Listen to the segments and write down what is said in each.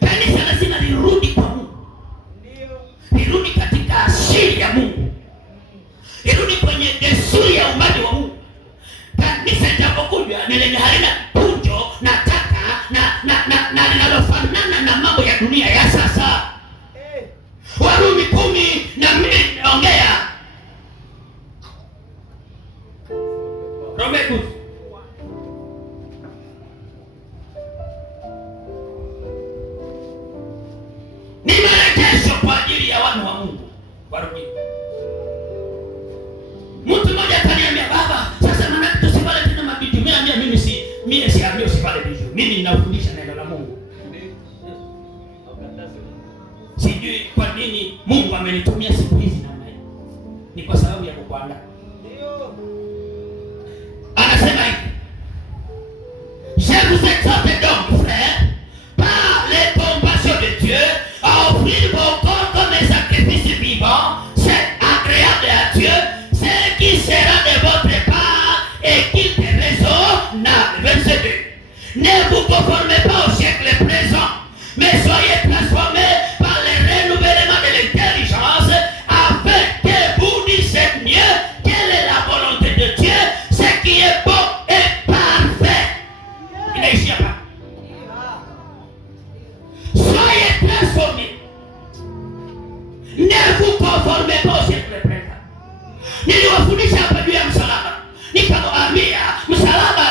Kanisa lazima lirudi kwa Mungu, lirudi katika asili ya Mungu, lirudi kwenye desturi ya uumbaji wa Mungu. Kanisa litapokuja ni lenye halina punjo na taka na linalofanana na mambo ya dunia ya sasa. Warumi 10 naongea Romekus ni marejesho kwa ajili ya wana wa Mungu. Warumi. Mtu mmoja akaniambia, baba, sasa maana tusipale tena mabidio. Mimi siamini usipale bidio. Mimi ninafundisha neno la Mungu. Sijui kwa nini Mungu amenitumia siku hizi namna hii. Ni kwa sababu ya kukuandaa. Anasema hivi, je vous exhorte donc, frères, par les compassions de Dieu, à offrir vos corps comme un sacrifice vivant, c'est agréable à Dieu, ce qui sera de votre part et qui est raisonnable. Verset 2. Ne vous conformez pas au siècle présent, mais soyez transformés par le renouvellement de l'intelligence, afin que vous disiez mieux quelle est la volonté de Dieu, ce qui est bon et parfait. Inaishia hapa. Soyez transformés. Ne vous conformez pas au siècle présent. Niliwafundisha hapa juu ya msalaba. Nikamwambia msalaba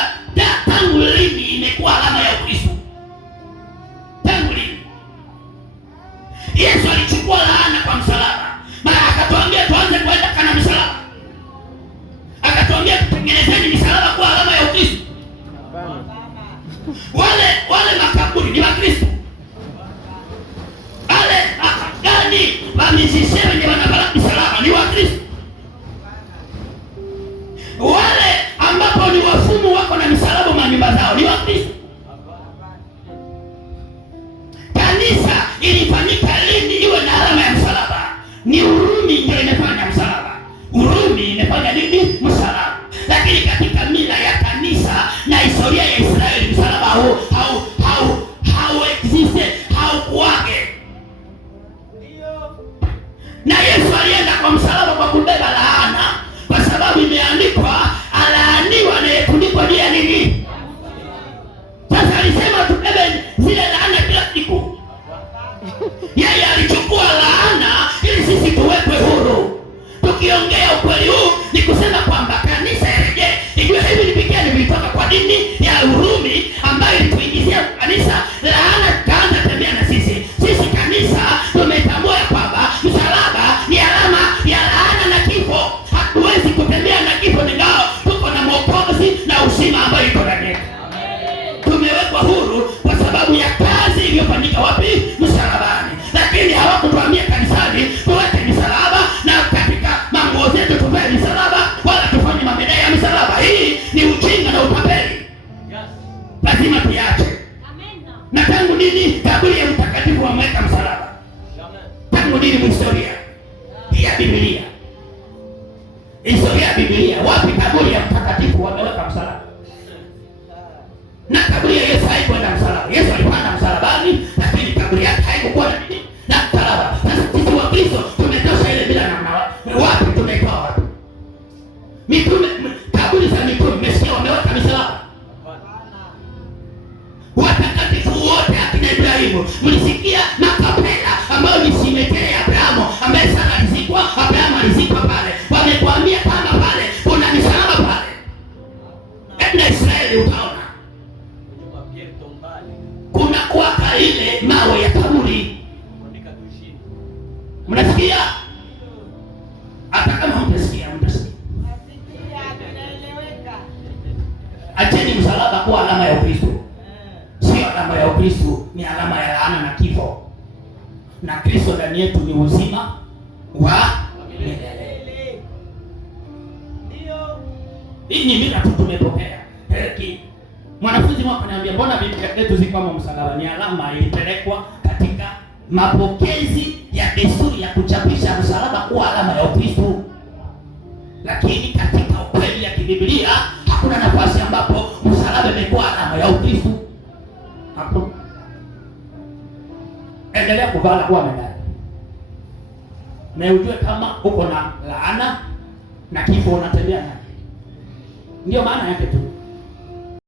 tangu lini imekuwa alama ya Ukristo? Tangu lini? Yesu alichukua laana kwa msalaba. Mara akatuambia tuanze kwenda kana msalaba. Akatuambia tutengenezeni misalaba kwa alama ya Ukristo. Wale makaburi ni Wakristo. Wale akagani wamizisema wenye wanabala misalaba ni Wakristo. Wale ambapo ni wafumu wako na misalaba manyumba zao ni Wakristo. Kanisa ilifanyika lini iwe na alama ya msalaba? Ni Urumi ndio imefanya msalaba. Urumi imefanya nini? Msalaba. Lakini katika mila ya kanisa na historia ya Israeli msalaba hau existe, haukuwake. Na Yesu alienda kwa msalaba kwa kubeba laana, kwa sababu imeandikwa alaaniwa anayetundikwa juu ya nini? Sasa alisema tubebe zile laana kila siku. Yeye alichukua laana ili sisi tuwekwe huru. Tukiongea ukweli huu ni kusema kwamba kanisa yarejee. Ijue hivi nipikia nilitoka kwa dini ya Urumi ambayo ilituingizia kanisa laana, kaanza tembea na sisi. Sisi kanisa tumetambua kwamba msalaba ni alama ya laana na kifo. Hatuwezi kutembea na kifo, ningao tuko na mwokozi na uzima ambayo iko ndani yetu. Tumewekwa huru kwa sababu ya kazi iliyofanyika wapi? Msalabani. Lakini hawakutuambia kanisani tuweke misalaba na katika manguo zetu tuvae misalaba, wala tufanye mabedai ya misalaba. Hii ni ujinga na utapeli. Lazima tuache. Na tangu nini kaburi ya mtakatifu wameweka msalaba? Tangu nini historia ya Biblia? Historia ya Biblia, wapi kaburi ya mtakatifu wameweka msalaba? Na kaburi ya Yesu haikuwa na msalaba. Yesu alipanda msalabani, lakini kaburi yake haikuwa na nini? Na msalaba. Sasa sisi wa Kristo tumetosha ile bila namna. Wapi tumeitoa wapi? Mitume, kaburi za mitume mmesikia wameweka misalaba? Watakatifu wote akina Ibrahimu, mlisikia makapela ambayo ni simeteri ya Abrahamu, ambaye Sara alizikwa, Abrahamu alizikwa pale. Wamekuambia kama pale kuna misalaba pale. Enda Israeli utaona. Kuna kuwaka ile mawe ya kaburi. Mnasikia? Hata kama mtasikia. Acheni msalaba kuwa alama ya Ukristo. Sio alama ya Ukristo, ni alama ya laana na kifo. Na Kristo ndani yetu ni uzima wa milele. Hii ni mila tu tumepokea. Mwanafunzi wako ananiambia, mbona Biblia yetu ziko kama msalaba? Ni alama ilipelekwa katika mapokezi ya desturi ya kuchapisha msalaba kuwa alama ya Ukristo. Lakini katika ukweli ya kibiblia hakuna nafasi ambapo msalaba imekuwa alama ya Ukristo. Hapo endelea kuvaa na kuwa medali, na ujue kama uko na laana na kifo unatembea naye. Ndio maana yake tu.